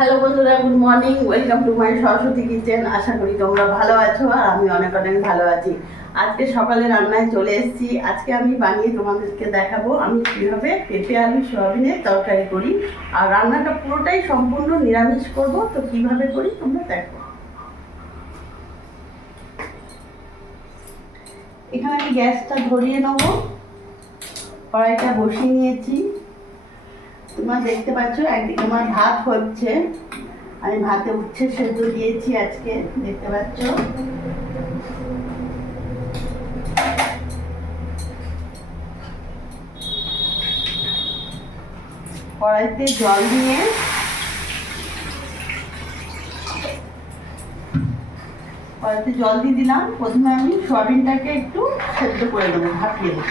Hello বন্ধুরা good morning welcome to my Saraswati kitchen আশা করি তোমরা ভালো আছো আর আমি অনেক অনেক ভালো আছি। আজকে সকালে রান্নায় চলে এসেছি। আজকে আমি বানিয়ে তোমাদেরকে দেখাবো আমি কীভাবে পেঁপে, আলু, সয়াবিনের তরকারি করি। আর রান্নাটা পুরোটাই সম্পূর্ণ নিরামিষ করব, তো কীভাবে করি তোমরা দেখো। এখানে আমি গ্যাসটা ধরিয়ে নেব। কড়াইটা বসিয়ে নিয়েছি। তোমরা দেখতে পাচ্ছ, একদিকে আমার ভাত হচ্ছে। আমি ভাতে উচ্ছে সেদ্ধ দিয়েছি আজকে, দেখতে পাচ্ছ? কড়াইতে জল দিয়ে কড়াইতে জল দিয়ে দিলাম। প্রথমে আমি সয়াবিনটাকে একটু সেদ্ধ করে দেবো ভাপিয়ে দেবো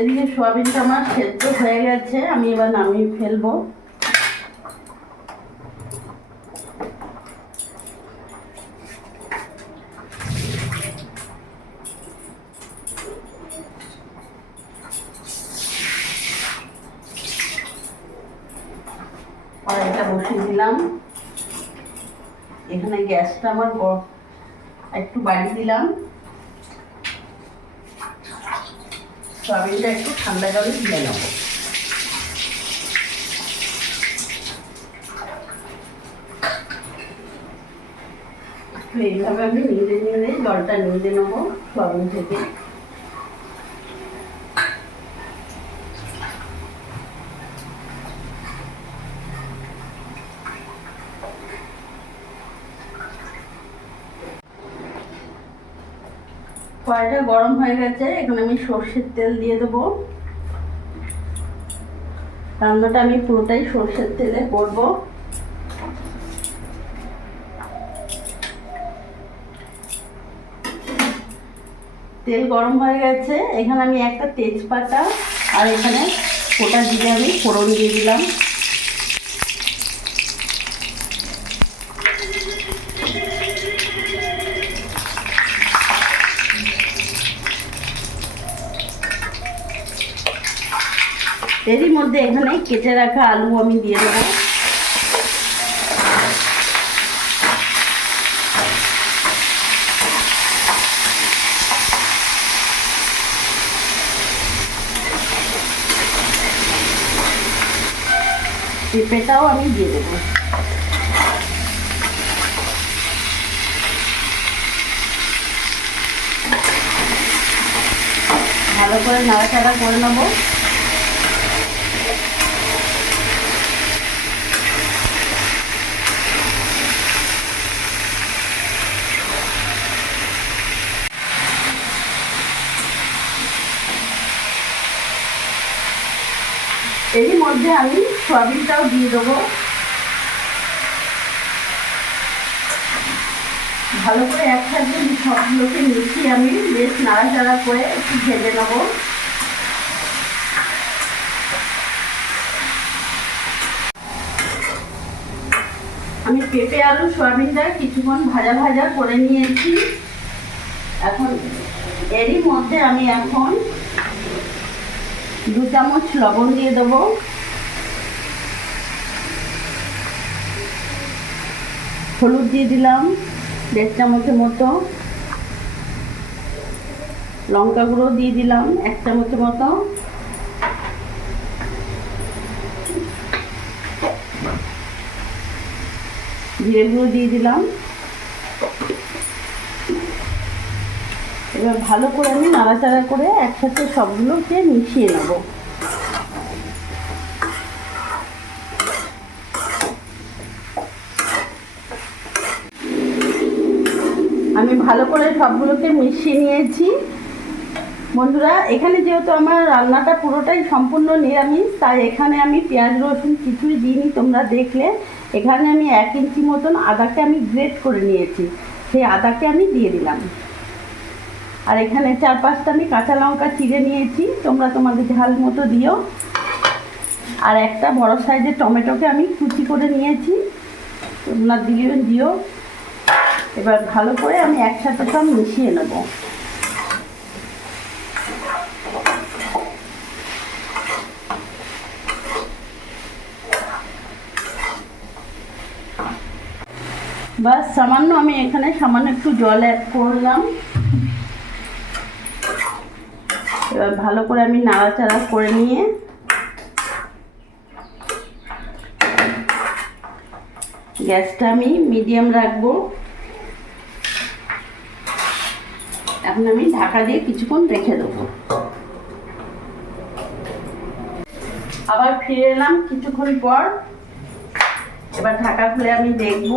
এদিকে সোয়াবিনটা আমার সেদ্ধ হয়ে গেছে, আমি এবার নামিয়ে ফেলব। বসিয়ে দিলাম। এখানে গ্যাসটা আমার একটু বাড়িয়ে দিলাম। সয়াবিনটা একটু ঠান্ডা জলে দিয়ে নেব। এইভাবে আমি নিজে নিয়ে জলটা নিয়ে নেব সয়াবিন থেকে। কড়াইটা গরম হয়ে গেছে, এখানে আমি সর্ষের তেল দিয়ে দেবো। রান্নাটা আমি পুরোটাই সর্ষের তেলে করব। তেল গরম হয়ে গেছে, এখানে আমি একটা তেজপাতা আর এখানে গোটা জিরে আমি ফোড়ন দিয়ে দিলাম। এরই মধ্যে এখানে কেটে রাখা আলু আমি দিয়ে দেবো। পেঁপেটাও আমি দিয়ে দেবো। ভালো করে নাড়াচাড়া করে নেব এরই মধ্যে আমি সয়াবিনটাও দিয়ে দেবো। ভালো করে একসাথে সবগুলোকে মিশিয়ে আমি বেশ নাড়াচাড়া করে একটু ভেজে নেব। আমি পেঁপে, আলু সয়াবিনটা কিছুক্ষণ ভাজা ভাজা করে নিয়েছি। এখন এরই মধ্যে আমি এখন দু চামচ লবণ দিয়ে দেবো। হলুদ দিয়ে দিলাম, দেড় চামচের মতো। লঙ্কা গুঁড়ো দিয়ে দিলাম, এক চামচের মতো। জিরে গুঁড়ো দিয়ে দিলাম। এবার ভালো করে আমি নাড়াচাড়া করে একসাথে সবগুলোকে মিশিয়ে নেব। আমি ভালো করে সবগুলোকে মিশিয়ে নিয়েছি। বন্ধুরা, এখানে যেহেতু আমার রান্নাটা পুরোটাই সম্পূর্ণ নিরামিষ, তাই এখানে আমি পেঁয়াজ, রসুন কিছুই দিইনি, তোমরা দেখলে। এখানে আমি এক ইঞ্চি মতন আদাকে আমি গ্রেট করে নিয়েছি। সেই আদাকে আমি দিয়ে দিলাম। আর এখানে চার পাঁচটা আমি কাঁচা লঙ্কা চিড়ে নিয়েছি, তোমরা তোমাদের ঝাল মতো দিও। আর একটা বড় সাইজের টমেটোকে আমি কুচি করে নিয়েছি, তোমরা দিও দিও। এবার ভালো করে আমি একসাথে সব মিশিয়ে নেব। বাস, সামান্য আমি এখানে সামান্য একটু জল অ্যাড করলাম। এবার ভালো করে আমি নাড়াচাড়া করে নিয়ে গ্যাসটা আমি মিডিয়াম রাখব। এখন আমি ঢাকা দিয়ে কিছুক্ষণ রেখে দেবো। আবার ফিরে এলাম কিছুক্ষণ পর। এবার ঢাকা খুলে আমি দেখব।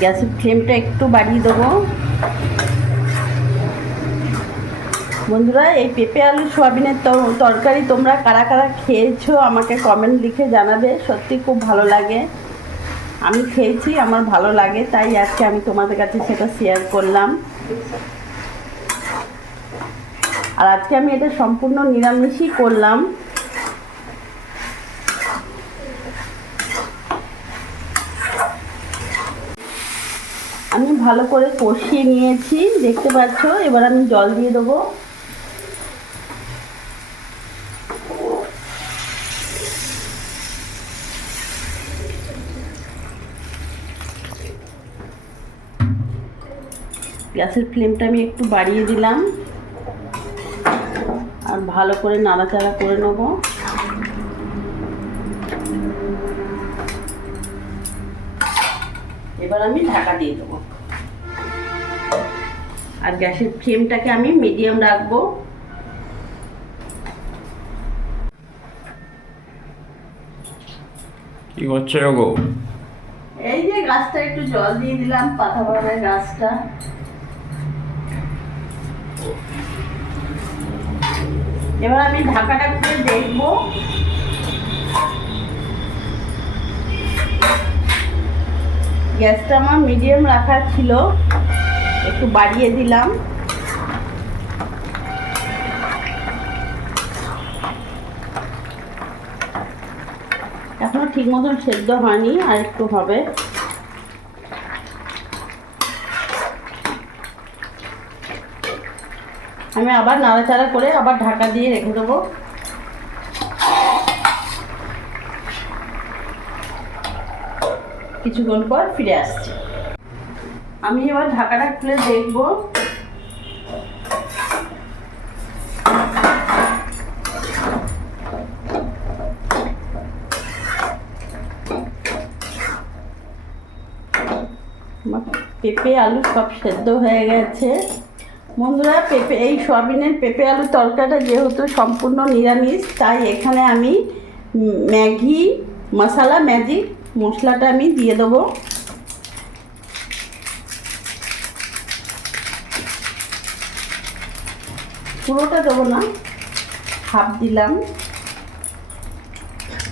গ্যাসের ফ্লেমটা একটু বাড়িয়ে দেবো। বন্ধুরা, এই পেঁপে আলু সোয়াবিনের তরকারি তোমরা কারা কারা খেয়েছো আমাকে কমেন্ট লিখে জানাবে। সত্যি খুব ভালো লাগে। আমি খেয়েছি, আমার ভালো লাগে, তাই আজকে আমি তোমাদের কাছে সেটা শেয়ার করলাম। আর আজকে আমি এটা সম্পূর্ণ নিরামিষই করলাম। আমি ভালো করে কষিয়ে নিয়েছি, দেখতে পাচ্ছ? এবার আমি জল দিয়ে দেবো। গ্যাসের ফ্লেমটা আমি একটু বাড়িয়ে দিলাম। আর ভালো করে নাড়াচাড়া করে নেব। এবার আমি ঢাকা দিয়ে দেবো। আর গ্যাসের ফ্লেমটাকে আমি মিডিয়াম রাখব। কি করছ গো? এই যে গাছটা একটু জল দিয়ে দিলাম পাতা বাগানের গাছটা। এবার আমি ঢাকাটা খুলে দেখব। গ্যাসটা আমার মিডিয়াম রাখা ছিল, একটু বাড়িয়ে দিলাম। এখনও ঠিক মতন সেদ্ধ হয়নি, আর একটু হবে। আমি আবার নাড়াচাড়া করে আবার ঢাকা দিয়ে রেখে দেবো। কিছুক্ষণ পর ফিরে আসছি। আমি এবার ঢাকাটা খুলে দেখব। পেঁপে, আলু সব সেদ্ধ হয়ে গেছে। বন্ধুরা, পেঁপে এই সয়াবিনের পেঁপে আলু তরকারিটা যেহেতু সম্পূর্ণ নিরামিষ, তাই এখানে আমি ম্যাগি, মশলা, ম্যাজিক মশলাটা আমি দিয়ে দেবো। পুরোটা দেবো না, হাফ দিলাম।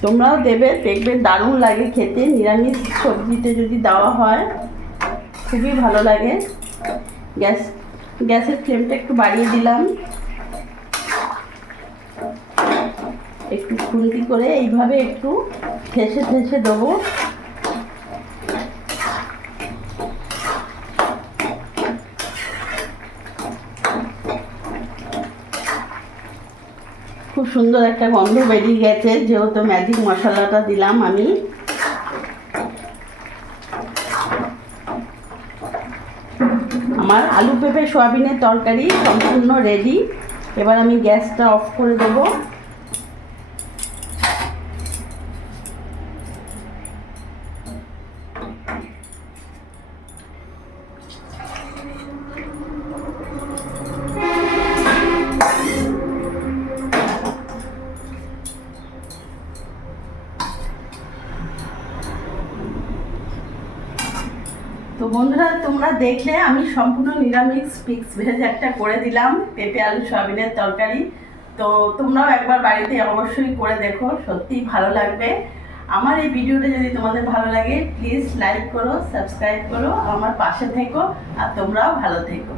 তোমরাও দেবে, দেখবে দারুণ লাগে খেতে। নিরামিষ সবজিতে যদি দেওয়া হয়, খুবই ভালো লাগে। গ্যাস গ্যাসের ফ্লেমটা একটু বাড়িয়ে দিলাম। একটু খুন্তি করে এইভাবে একটু ঠেসে ঠেসে দেবো। খুব সুন্দর একটা গন্ধ বেরিয়ে গেছে, যেহেতু ম্যাজিক মশলাটা দিলাম আমি। আমার আলু পেঁপে সোয়াবিনের তরকারি সম্পূর্ণ রেডি এবার আমি গ্যাসটা অফ করে দেবো। তো বন্ধুরা, তোমরা দেখলে আমি সম্পূর্ণ নিরামিষ পিক্স ভেজ একটা করে দিলাম, পেঁপে, আলু, সয়াবিনের তরকারি। তো তোমরাও একবার বাড়িতে অবশ্যই করে দেখো, সত্যিই ভালো লাগবে। আমার এই ভিডিওটা যদি তোমাদের ভালো লাগে প্লিজ লাইক করো সাবস্ক্রাইব করো, আমার পাশে থেকো, আর তোমরাও ভালো থেকো।